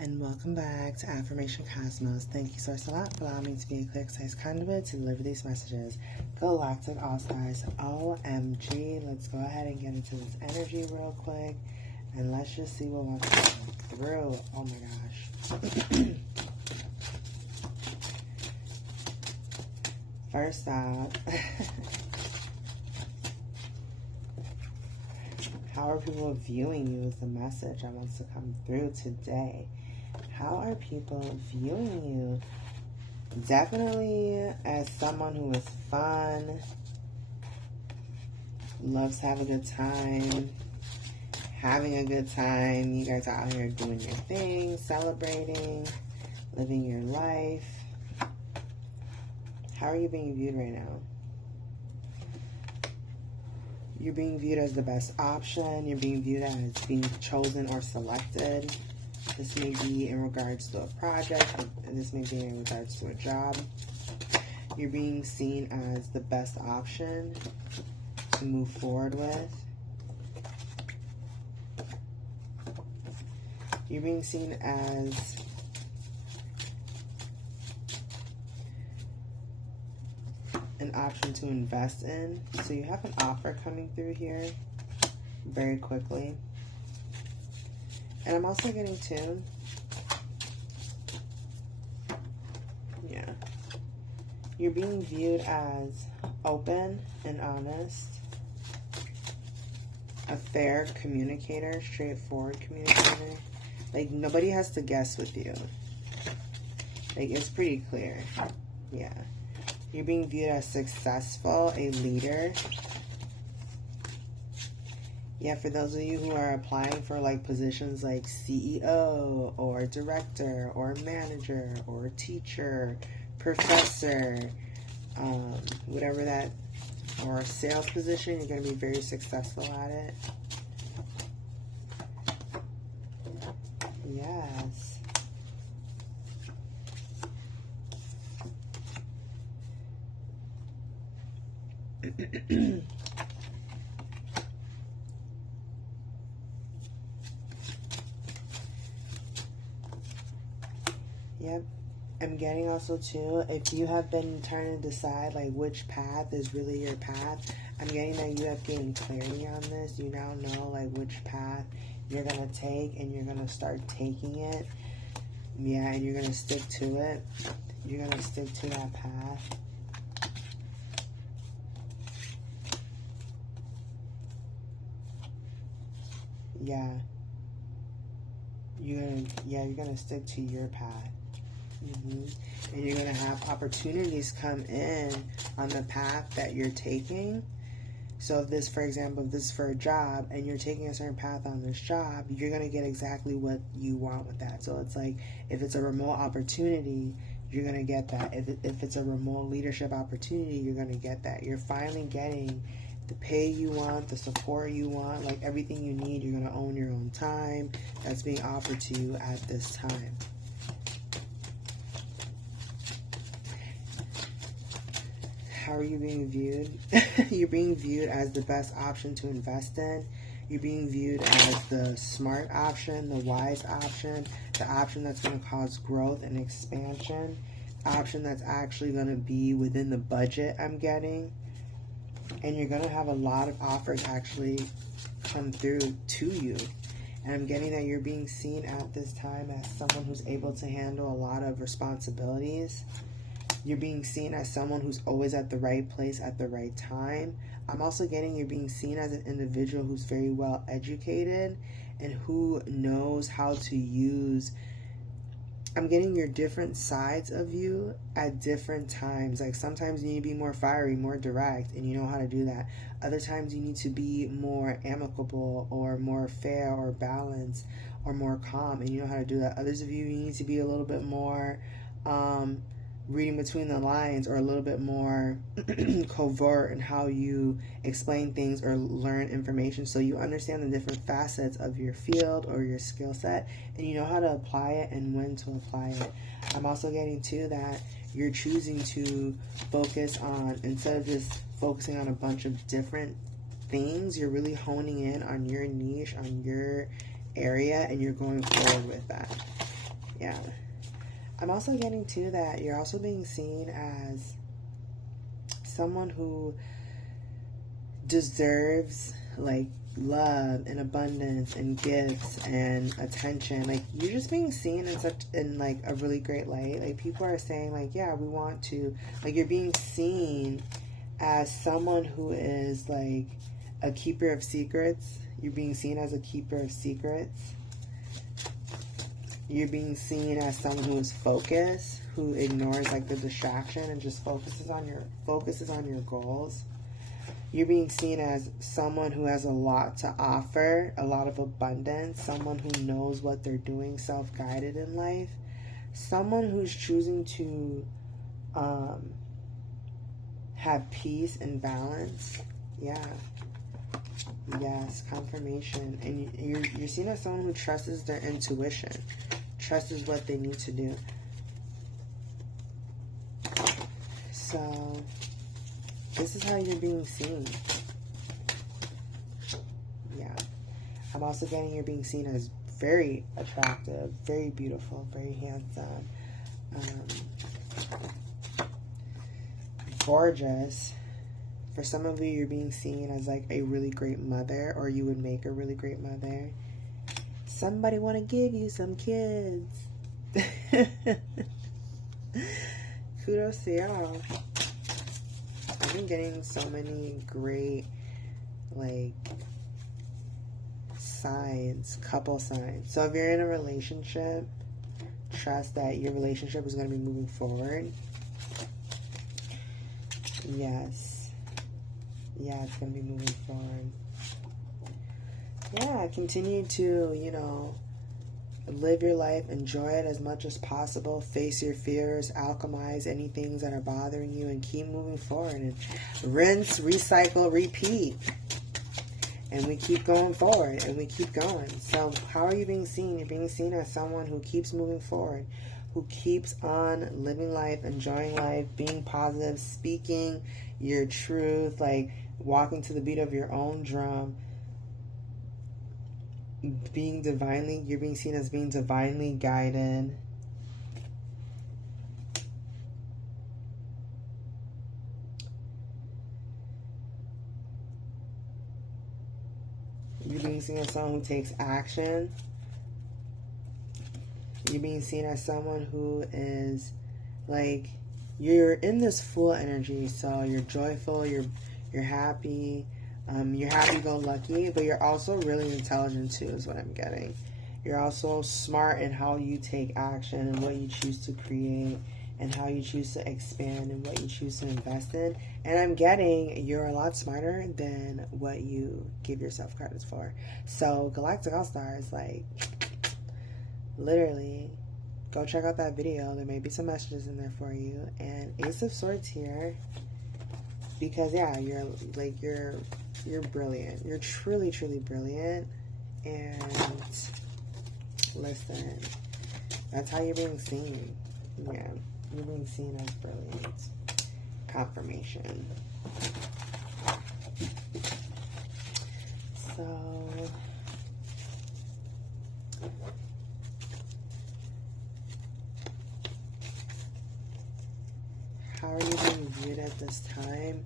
and welcome back to Affirmation Cosmos. Thank you, Source a lot, for allowing me to be a clear, concise conduit to deliver these messages. Galactic All-Stars, OMG. Let's go ahead and get into this energy real quick, and let's just see what wants to come through. Oh my gosh. First off, how are people viewing you is the message that wants to come through today. How are people viewing you? Definitely as someone who is fun, loves to have a good time, having a good time. You guys are out here doing your thing, celebrating, living your life. How are you being viewed right now? You're being viewed as the best option. You're being viewed as being chosen or selected. This may be in regards to a project, and this may be in regards to a job. You're being seen as the best option to move forward with. You're being seen as an option to invest in. So you have an offer coming through here very quickly. And I'm also getting too, you're being viewed as open and honest, a fair communicator, straightforward communicator. Like, nobody has to guess with you. Like, it's pretty clear. Yeah. You're being viewed as successful, a leader. Yeah, for those of you who are applying for like positions like CEO or director or manager or teacher, professor, whatever that, or a sales position, you're going to be very successful at it. Yes. Yep. I'm getting also too, if you have been trying to decide like which path is really your path, I'm getting that you have gained clarity on this. You now know like which path you're going to take, and you're going to start taking it. Yeah, and you're going to stick to it. You're going to stick to that path. Yeah. You're gonna stick to your path. And you're gonna have opportunities come in on the path that you're taking. So if this, for example, if this is for a job and you're taking a certain path on this job, you're gonna get exactly what you want with that. So it's like, if it's a remote opportunity, you're gonna get that. If it's a remote leadership opportunity, you're gonna get that. You're finally getting the pay you want, the support you want, like everything you need. You're going to own your own time. That's being offered to you at this time. How are you being viewed? You're being viewed as the best option to invest in. You're being viewed as the smart option, the wise option, the option that's going to cause growth and expansion, option that's actually going to be within the budget I'm getting. And you're going to have a lot of offers actually come through to you. And I'm getting that you're being seen at this time as someone who's able to handle a lot of responsibilities. You're being seen as someone who's always at the right place at the right time. I'm also getting you're being seen as an individual who's very well educated and who knows how to use. I'm getting your different sides of you at different times. Like, sometimes you need to be more fiery, more direct, and you know how to do that. Other times you need to be more amicable or more fair or balanced or more calm, and you know how to do that. Others of you need to be a little bit more reading between the lines, or a little bit more covert in how you explain things or learn information, so you understand the different facets of your field or your skill set, and you know how to apply it and when to apply it. I'm also getting too that you're choosing to focus on, instead of just focusing on a bunch of different things, you're really honing in on your niche, on your area, and you're going forward with that. I'm also getting too that you're also being seen as someone who deserves like love and abundance and gifts and attention. Like, you're just being seen in like a really great light. Like, people are saying like, yeah, we want to, like, you're being seen as someone who is like a keeper of secrets. You're being seen as a keeper of secrets. You're being seen as someone who is focused, who ignores like the distraction and just focuses on your goals. You're being seen as someone who has a lot to offer, a lot of abundance, someone who knows what they're doing, self-guided in life, someone who's choosing to have peace and balance. Yeah. Yes, confirmation. And you're seen as someone who trusts their intuition, trusts what they need to do. So this is how you're being seen. Yeah. I'm also getting you're being seen as very attractive, very beautiful, very handsome, gorgeous. For some of you, you're being seen as like a really great mother, or you would make a really great mother. Somebody want to give you some kids. Kudos to y'all. I've been getting so many great, like, signs, couple signs. So if you're in a relationship, trust that your relationship is going to be moving forward. Yes. Yeah, it's going to be moving forward. Yeah, continue to, you know, live your life, enjoy it as much as possible, face your fears, alchemize any things that are bothering you, and keep moving forward. And rinse, recycle, repeat. And we keep going forward, and we keep going. So how are you being seen? You're being seen as someone who keeps moving forward, who keeps on living life, enjoying life, being positive, speaking your truth, like walking to the beat of your own drum. You're being seen as being divinely guided. You're being seen as someone who takes action. You're being seen as someone who is like, you're in this full energy, so you're joyful, you're happy. You're happy-go-lucky, but you're also really intelligent too, is what I'm getting. You're also smart in how you take action and what you choose to create and how you choose to expand and what you choose to invest in. And I'm getting you're a lot smarter than what you give yourself credit for. So Galactic All-Stars, like, literally, go check out that video. There may be some messages in there for you. And Ace of Swords here. Because, yeah, you're brilliant. You're truly, truly brilliant. And listen, that's how you're being seen. Yeah, you're being seen as brilliant. Confirmation. So, how are you being viewed at this time?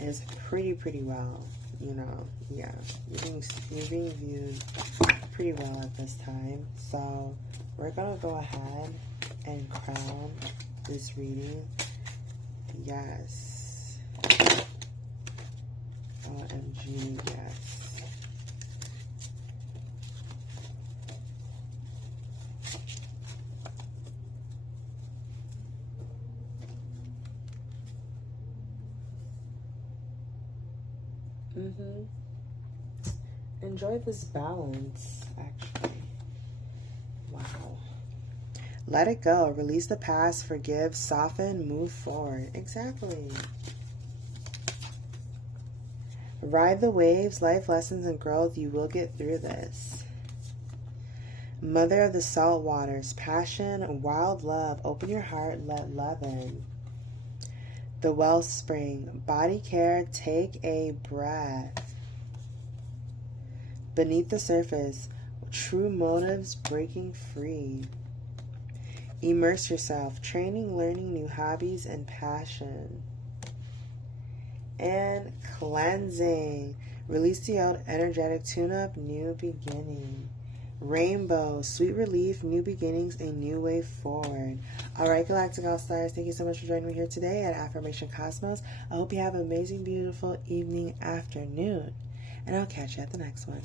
Is pretty well, you know. Yeah, you're being viewed pretty well at this time. So we're gonna go ahead and crown this reading. Yes. OMG, yes. Enjoy this balance, actually. Wow. Let it go. Release the past. Forgive. Soften. Move forward. Exactly. Ride the waves. Life lessons and growth. You will get through this. Mother of the salt waters. Passion. Wild love. Open your heart. Let love in. The wellspring. Body care. Take a breath. Beneath the surface, true motives breaking free. Immerse yourself. Training, learning new hobbies, and passion. And cleansing. Release the old, energetic tune-up, new beginning. Rainbow, sweet relief, new beginnings, a new way forward. All right, Galactic All-Stars, thank you so much for joining me here today at Affirmation Cosmos. I hope you have an amazing, beautiful evening, afternoon, and I'll catch you at the next one.